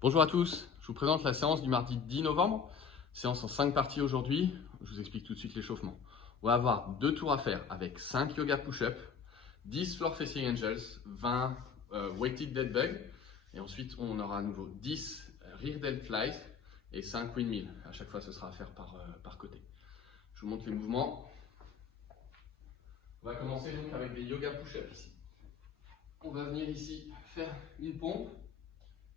Bonjour à tous, je vous présente la séance du mardi 10 novembre. Séance en 5 parties aujourd'hui. Je vous explique tout de suite l'échauffement. On va avoir 2 tours à faire avec 5 yoga push-up, 10 floor facing angels, 20 weighted dead bug. Et ensuite, on aura à nouveau 10 rear dead flies et 5 windmill. À chaque fois, ce sera à faire par côté. Je vous montre les mouvements. On va commencer donc avec des yoga push-up ici. On va venir ici faire une pompe.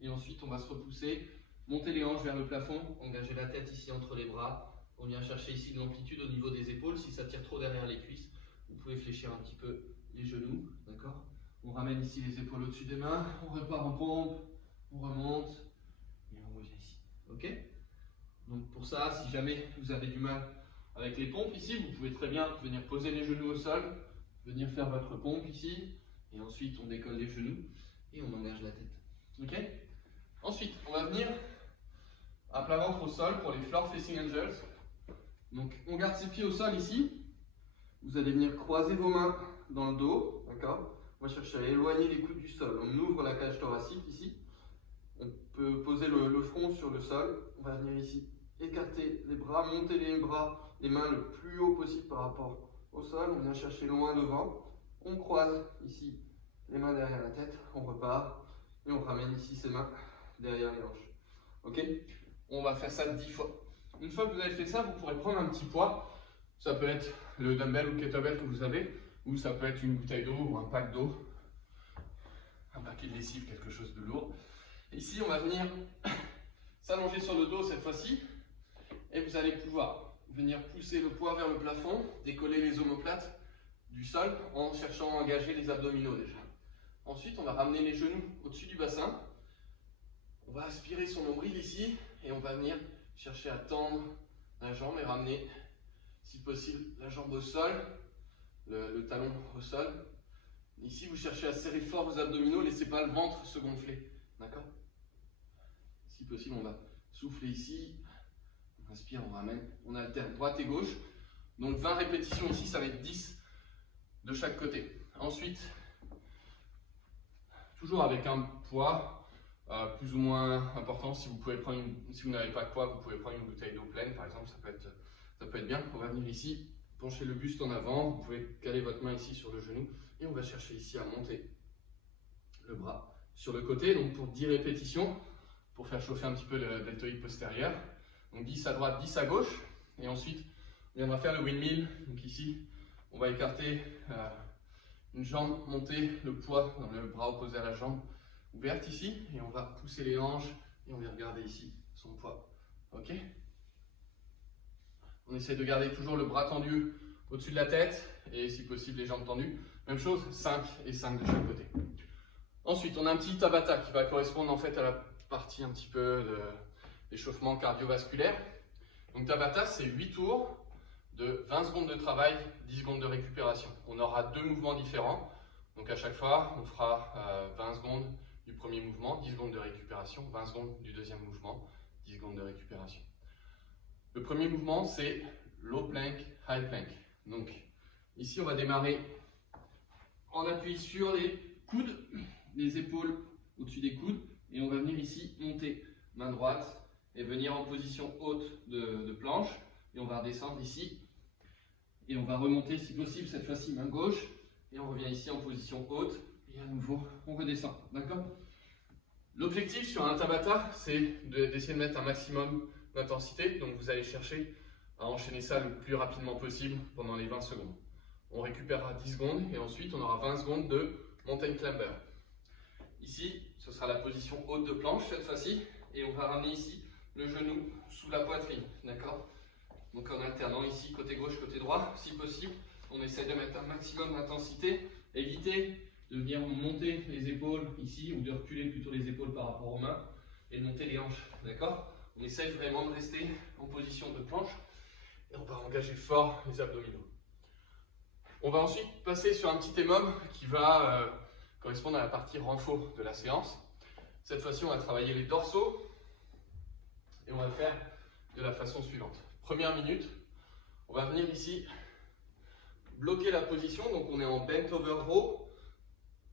Et ensuite, on va se repousser, monter les hanches vers le plafond, engager la tête ici entre les bras. On vient chercher ici de l'amplitude au niveau des épaules. Si ça tire trop derrière les cuisses, vous pouvez fléchir un petit peu les genoux. D'accord ? On ramène ici les épaules au-dessus des mains. On repart en pompe. On remonte. Et on revient ici. Ok ? Donc pour ça, si jamais vous avez du mal avec les pompes ici, vous pouvez très bien venir poser les genoux au sol, venir faire votre pompe ici. Et ensuite, on décolle les genoux et on engage la tête. Ok ? Ensuite, on va venir à plat ventre au sol pour les floor facing angels. Donc, on garde ses pieds au sol ici. Vous allez venir croiser vos mains dans le dos, d'accord ? On va chercher à éloigner les coudes du sol. On ouvre la cage thoracique ici. On peut poser le front sur le sol. On va venir ici écarter les bras, monter les bras, les mains le plus haut possible par rapport au sol. On vient chercher loin devant. On croise ici les mains derrière la tête. On repart et on ramène ici ses mains derrière les hanches. Ok ? On va faire ça 10 fois. Une fois que vous avez fait ça, vous pourrez prendre un petit poids. Ça peut être le dumbbell ou le kettlebell que vous avez, ou ça peut être une bouteille d'eau ou un pack d'eau, un paquet de lessive, quelque chose de lourd. Et ici, on va venir s'allonger sur le dos cette fois-ci, et vous allez pouvoir venir pousser le poids vers le plafond, décoller les omoplates du sol en cherchant à engager les abdominaux déjà. Ensuite, on va ramener les genoux au-dessus du bassin. On va aspirer son nombril ici et on va venir chercher à tendre la jambe et ramener, si possible, la jambe au sol, le talon au sol. Ici, vous cherchez à serrer fort vos abdominaux, laissez pas le ventre se gonfler. D'accord ? Si possible, on va souffler ici. On inspire, on ramène, on alterne droite et gauche. Donc 20 répétitions ici, ça va être 10 de chaque côté. Ensuite, toujours avec un poids plus ou moins important. Si vous n'avez pas de poids, vous pouvez prendre une bouteille d'eau pleine, par exemple, ça peut être bien. On va venir ici, pencher le buste en avant, vous pouvez caler votre main ici sur le genou et on va chercher ici à monter le bras sur le côté, donc pour 10 répétitions, pour faire chauffer un petit peu le deltoïde postérieur. Donc 10 à droite, 10 à gauche, et ensuite on viendra faire le windmill. Donc ici, on va écarter une jambe, monter le poids dans le bras opposé à la jambe ouverte ici, et on va pousser les hanches et on vient regarder ici son poids. Ok ? On essaie de garder toujours le bras tendu au-dessus de la tête et si possible les jambes tendues. Même chose, 5 et 5 de chaque côté. Ensuite, on a un petit tabata qui va correspondre en fait à la partie un petit peu d'échauffement cardiovasculaire. Donc tabata, c'est 8 tours de 20 secondes de travail, 10 secondes de récupération. On aura 2 mouvements différents. Donc à chaque fois, on fera 20 secondes du premier mouvement, 10 secondes de récupération, 20 secondes du deuxième mouvement, 10 secondes de récupération. Le premier mouvement, c'est low plank, high plank. Donc ici, on va démarrer en appui sur les coudes, les épaules au-dessus des coudes, et on va venir ici monter main droite et venir en position haute de planche, et on va redescendre ici, et on va remonter si possible cette fois-ci main gauche, et on revient ici en position haute, et à nouveau on redescend, d'accord ? L'objectif sur un tabata, c'est d'essayer de mettre un maximum d'intensité, donc vous allez chercher à enchaîner ça le plus rapidement possible pendant les 20 secondes. On récupérera 10 secondes et ensuite on aura 20 secondes de mountain climber. Ici, ce sera la position haute de planche cette fois-ci, et on va ramener ici le genou sous la poitrine, d'accord ? Donc en alternant ici côté gauche, côté droit, si possible, on essaie de mettre un maximum d'intensité, éviter de venir monter les épaules ici, ou de reculer plutôt les épaules par rapport aux mains, et de monter les hanches, d'accord ? On essaie vraiment de rester en position de planche, et on va engager fort les abdominaux. On va ensuite passer sur un petit EMOM qui va correspondre à la partie renfort de la séance. Cette fois-ci, on va travailler les dorsaux, et on va le faire de la façon suivante. Première minute, on va venir ici bloquer la position, donc on est en bent over row,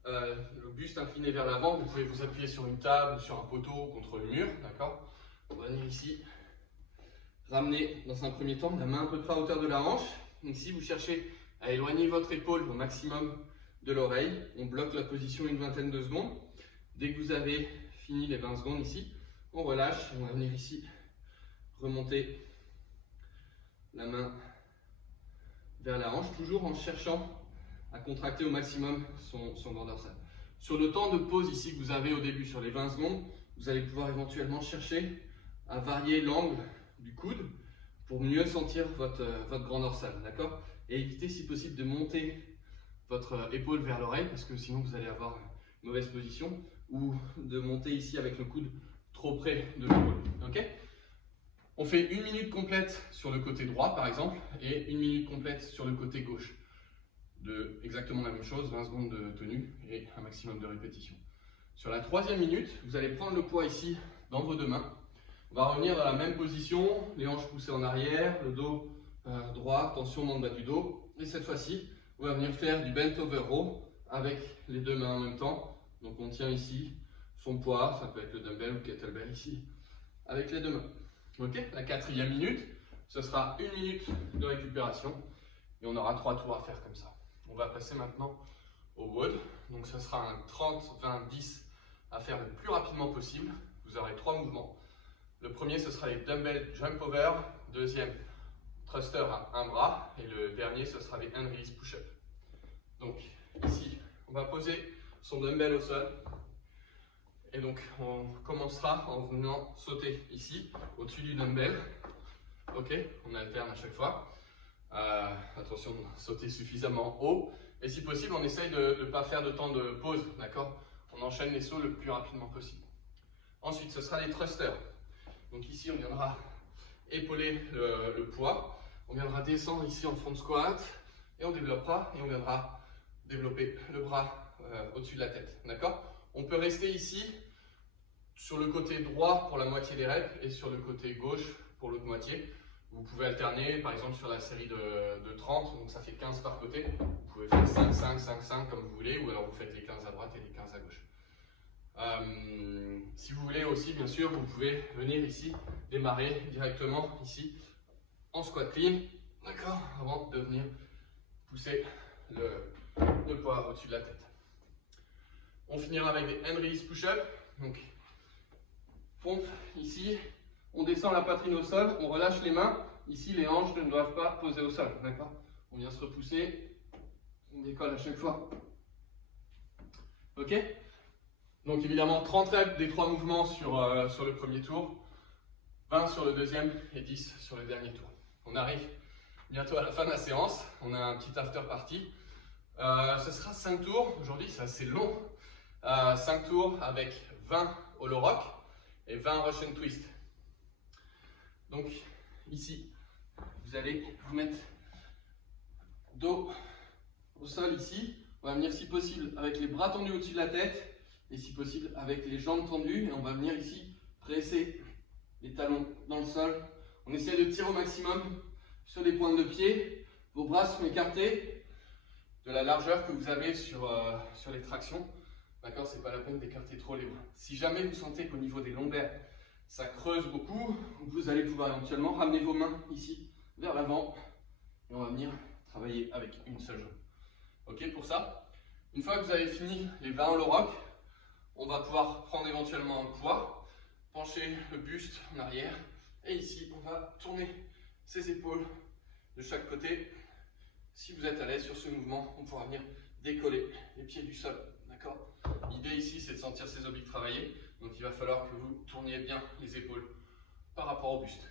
le buste incliné vers l'avant. Vous pouvez vous appuyer sur une table ou sur un poteau ou contre le mur, d'accord? On va venir ici, ramener dans un premier temps la main à peu près à hauteur de la hanche. Ici, vous cherchez à éloigner votre épaule au maximum de l'oreille. On bloque la position une vingtaine de secondes. Dès que vous avez fini les 20 secondes ici, on relâche. On va venir ici, remonter la main vers la hanche, toujours en cherchant à contracter au maximum son grand dorsal. Sur le temps de pause ici que vous avez au début, sur les 20 secondes, vous allez pouvoir éventuellement chercher à varier l'angle du coude pour mieux sentir votre grand dorsal, d'accord? Et éviter si possible de monter votre épaule vers l'oreille parce que sinon vous allez avoir une mauvaise position, ou de monter ici avec le coude trop près de l'épaule, ok? On fait 1 minute complète sur le côté droit par exemple et 1 minute complète sur le côté gauche. De exactement la même chose, 20 secondes de tenue et un maximum de répétitions. Sur la 3e minute, vous allez prendre le poids ici dans vos deux mains. On va revenir dans la même position, les hanches poussées en arrière, le dos droit, tension dans le bas du dos. Et cette fois-ci, on va venir faire du bent over row avec les deux mains en même temps. Donc on tient ici son poids, ça peut être le dumbbell ou le kettlebell ici, avec les deux mains. Ok, la 4e minute, ce sera 1 minute de récupération et on aura 3 tours à faire comme ça. On va passer maintenant au WOD. Donc ce sera un 30, 20, 10 à faire le plus rapidement possible. Vous aurez 3 mouvements. Le premier, ce sera les dumbbell jump over. Deuxième, thruster à un bras. Et le dernier, ce sera les hand release push-up. Donc ici, on va poser son dumbbell au sol. Et donc on commencera en venant sauter ici, au-dessus du dumbbell. Ok, on alterne à chaque fois. Attention de sauter suffisamment haut. Et si possible, on essaye de ne pas faire de temps de pause, d'accord? On enchaîne les sauts le plus rapidement possible. Ensuite, ce sera les thrusters. Donc ici, on viendra épauler le poids. On viendra descendre ici en front squat. Et on développera et on viendra développer le bras au-dessus de la tête, d'accord? On peut rester ici sur le côté droit pour la moitié des reps et sur le côté gauche pour l'autre moitié. Vous pouvez alterner, par exemple sur la série de 30, donc ça fait 15 par côté. Vous pouvez faire 5, 5, 5, 5 comme vous voulez, ou alors vous faites les 15 à droite et les 15 à gauche. Si vous voulez aussi, bien sûr, vous pouvez venir ici, démarrer directement ici en squat clean, d'accord, avant de venir pousser le poids au-dessus de la tête. On finira avec des hand release push-up. Donc, pompe ici, on descend la poitrine au sol, on relâche les mains. Ici, les hanches ne doivent pas poser au sol, d'accord? On vient se repousser, on décolle à chaque fois. Ok? Donc évidemment, 30 reps des 3 mouvements sur le premier tour, 20 sur le deuxième et 10 sur le dernier tour. On arrive bientôt à la fin de la séance, on a un petit after party. Ce sera 5 tours, aujourd'hui c'est assez long. 5 tours avec 20 hollow rock et 20 Russian twist. Donc ici, vous allez vous mettre dos au sol ici. On va venir si possible avec les bras tendus au-dessus de la tête et si possible avec les jambes tendues. Et on va venir ici presser les talons dans le sol. On essaie de tirer au maximum sur les pointes de pied. Vos bras sont écartés de la largeur que vous avez sur les tractions. D'accord, c'est pas la peine d'écarter trop les bras. Si jamais vous sentez qu'au niveau des lombaires, ça creuse beaucoup, vous allez pouvoir éventuellement ramener vos mains ici vers l'avant et on va venir travailler avec une seule jambe. Ok pour ça? Une fois que vous avez fini les 20 hollow rock, on va pouvoir prendre éventuellement un poids, pencher le buste en arrière et ici on va tourner ses épaules de chaque côté. Si vous êtes à l'aise sur ce mouvement, on pourra venir décoller les pieds du sol. D'accord? L'idée ici, c'est de sentir ses obliques travailler. Donc il va falloir que vous tourniez bien les épaules par rapport au buste.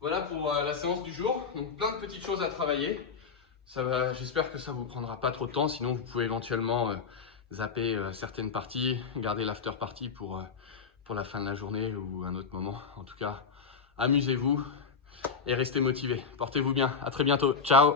Voilà pour la séance du jour. Donc plein de petites choses à travailler. J'espère que ça ne vous prendra pas trop de temps. Sinon, vous pouvez éventuellement zapper certaines parties, garder l'after party pour la fin de la journée ou un autre moment. En tout cas, amusez-vous et restez motivés. Portez-vous bien. À très bientôt. Ciao!